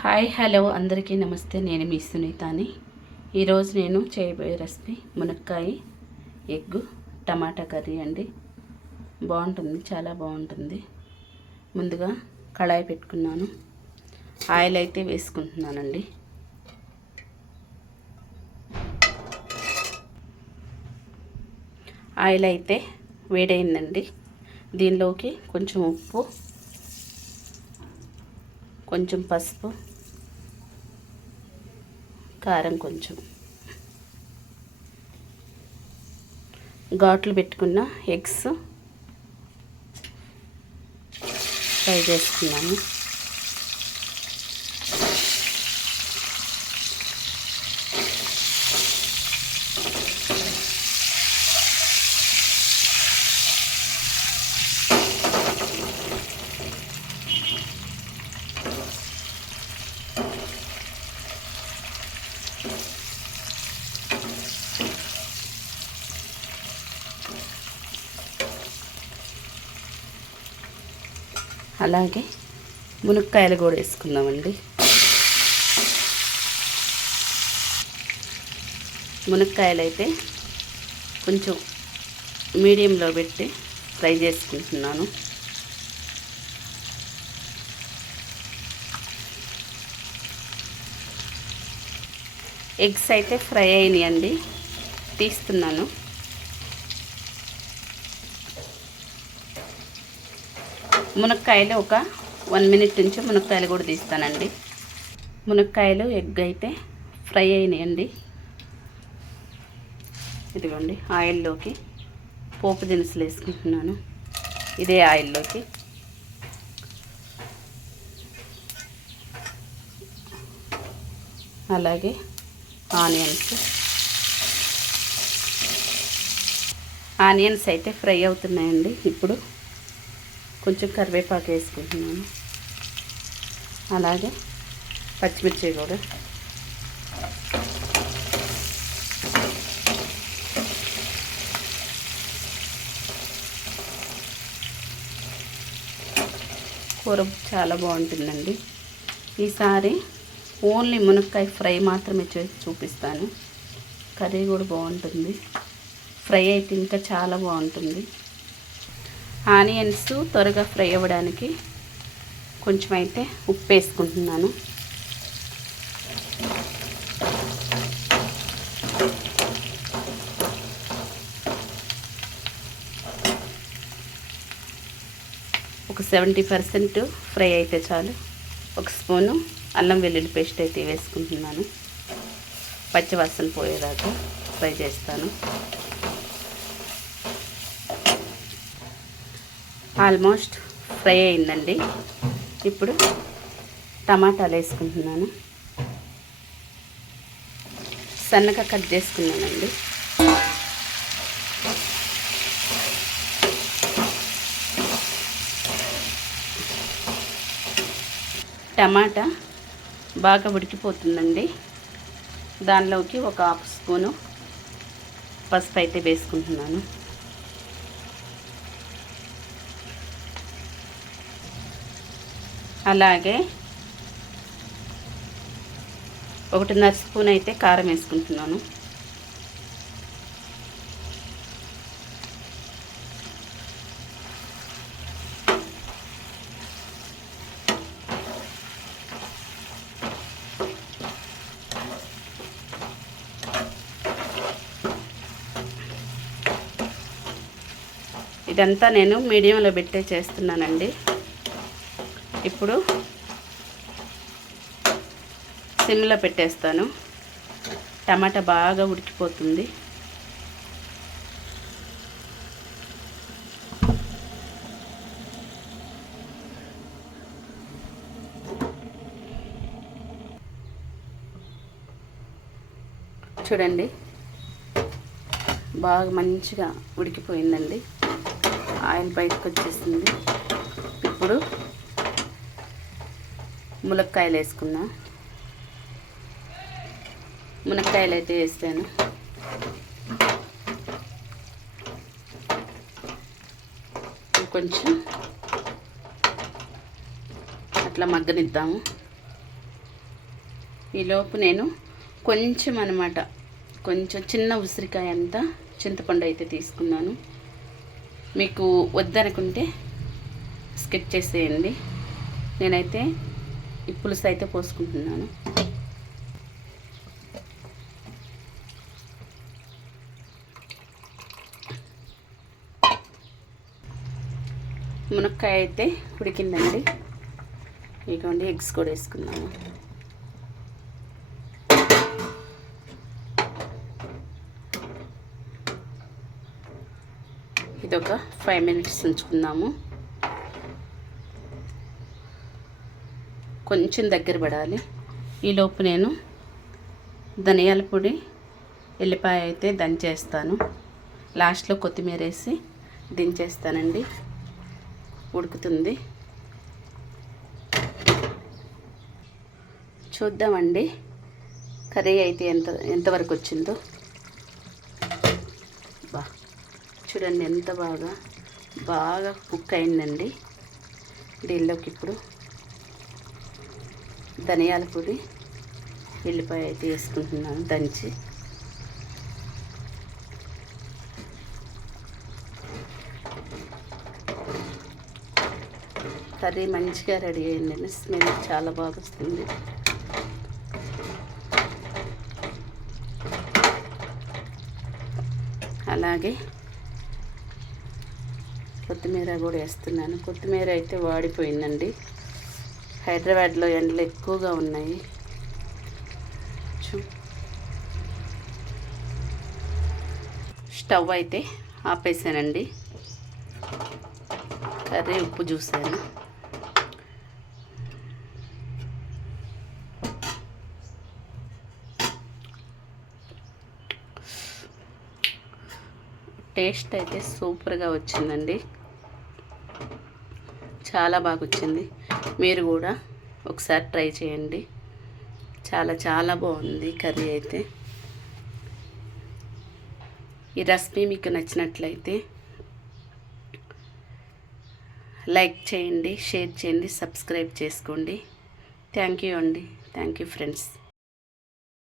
Hi hello అందరికీ నమస్తే. నేను మీ సునీతాని. ఈరోజు నేను చేయబోయే రెసిపీ మునక్కాయ ఎగ్ టమాటా కర్రీ అండి. బాగుంటుంది చాలా బాగుంటుంది. ముందుగా కళాయి పెట్టుకున్నాను. ఆయిల్ అయితే వేసుకుంటున్నానండి. ఆయిల్ అయితే వేడైందండి. దీనిలోకి కొంచెం ఉప్పు కొంచెం పసుపు కారం కొంచెం. ఘాట్లు పెట్టుకున్న ఎగ్స్ ఫ్రై చేసుకున్నాము. అలాగే మునక్కాయలు కూడా వేసుకుందామండి. మునక్కాయలు అయితే కొంచెం మీడియంలో పెట్టి ఫ్రై చేసుకుంటున్నాను. ఎగ్స్ అయితే ఫ్రై అయినాయండి. తీస్తున్నాను. మునక్కాయలు ఒక వన్ మినిట్ నుంచి మునక్కాయలు కూడా తీస్తానండి. మునక్కాయలు ఎగ్ అయితే ఫ్రై అయినాయండి. ఇదిగోండి ఆయిల్లోకి పోపు దినుసులు వేసుకుంటున్నాను. ఇదే ఆయిల్లోకి. అలాగే ఆనియన్స్. ఆనియన్స్ అయితే ఫ్రై అవుతున్నాయండి ఇప్పుడు. కొంచెం కరివేపాకు వేసుకుంటున్నాను. అలాగే పచ్చిమిర్చి కూడా. కూర చాలా బాగుంటుందండి. ఈసారి ఓన్లీ మునక్కాయ ఫ్రై మాత్రమే చేసి చూపిస్తాను. కర్రీ కూడా బాగుంటుంది. ఫ్రై అయితే ఇంకా చాలా బాగుంటుంది. ఆనియన్స్ త్వరగా ఫ్రై అవ్వడానికి కొంచెం అయితే ఉప్పు వేసుకుంటున్నాను ఒక సెవెంటీ పర్సెంట్ ఫ్రై అయితే చాలు. ఒక స్పూను అల్లం వెల్లుల్లి పేస్ట్ అయితే వేసుకుంటున్నాను. పచ్చివాసన పోయేదాకా ఫ్రై చేస్తాను. ఆల్మోస్ట్ ఫ్రై అయిందండి. ఇప్పుడు టమాటాలు వేసుకుంటున్నాను. సన్నగా కట్ చేసుకున్నానండి. టమాటా బాగా ఉడికిపోతుందండి. దానిలోకి ఒక హాఫ్ స్పూను పసుపు అయితే వేసుకుంటున్నాను. అలాగే ఒకటిన్నర స్పూన్ అయితే కారం వేసుకుంటున్నాను. ఇదంతా నేను మీడియంలో పెట్టే చేస్తున్నానండి. ఇప్పుడు సిమ్లో పెట్టేస్తాను. టమాటా బాగా ఉడికిపోతుంది. చూడండి. బాగా మంచిగా ఉడికిపోయిందండి. ఆయిల్ బయటకు వచ్చేసింది. ఇప్పుడు మునక్కాయలు వేసుకున్నా. మునక్కాయలు అయితే వేస్తాను. కొంచెం అట్లా మగ్గనిద్దాము. ఈలోపు నేను కొంచెం అనమాట కొంచెం చిన్న ఉసిరికాయ అంతా చింతపండు అయితే తీసుకున్నాను. మీకు వద్దనుకుంటే స్కిప్ చేసేయండి. నేనైతే పులుసు అయితే పోసుకుంటున్నాను. మునక్కాయ అయితే ఉడికిందండి. ఇటువంటి ఎగ్స్ కూడా వేసుకున్నాము ఇది ఒక ఫైవ్ మినిట్స్ ఉంచుకుందాము. కొంచెం దగ్గర పడాలి. ఈలోపు నేను ధనియాల పొడి ఎల్లిపాయ అయితే దంచేస్తాను. లాస్ట్లో కొత్తిమీర వేసి దించేస్తానండి. ఉడుకుతుంది. చూద్దామండి కర్రీ అయితే ఎంత ఎంతవరకు వచ్చిందో. బా చూడండి ఎంత బాగా బాగా కుక్ అయిందండి. దీనిలోకి ఇప్పుడు ధనియాల పొడి ఎల్లిపాయ అయితే వేసుకుంటున్నాను దంచి. కర్రీ మంచిగా రెడీ అయిందండి స్మెల్ చాలా బాగా వస్తుంది. అలాగే కొత్తిమీర కూడా వేస్తున్నాను. కొత్తిమీర అయితే వాడిపోయిందండి. హైదరాబాద్లో ఎండలు ఎక్కువగా ఉన్నాయి. చూ- స్టవ్ అయితే ఆపేసానండి. కర్రీ ఉప్పు చూసాను. టేస్ట్ అయితే సూపర్గా వచ్చిందండి. చాలా బాగా వచ్చింది. మీరు కూడా ఒకసారి ట్రై చేయండి. చాలా చాలా బాగుంది కర్రీ అయితే. ఈ రెసిపీ మీకు నచ్చినట్లయితే లైక్ చేయండి షేర్ చేయండి సబ్స్క్రైబ్ చేసుకోండి. థ్యాంక్ యూ అండి. Thank you friends.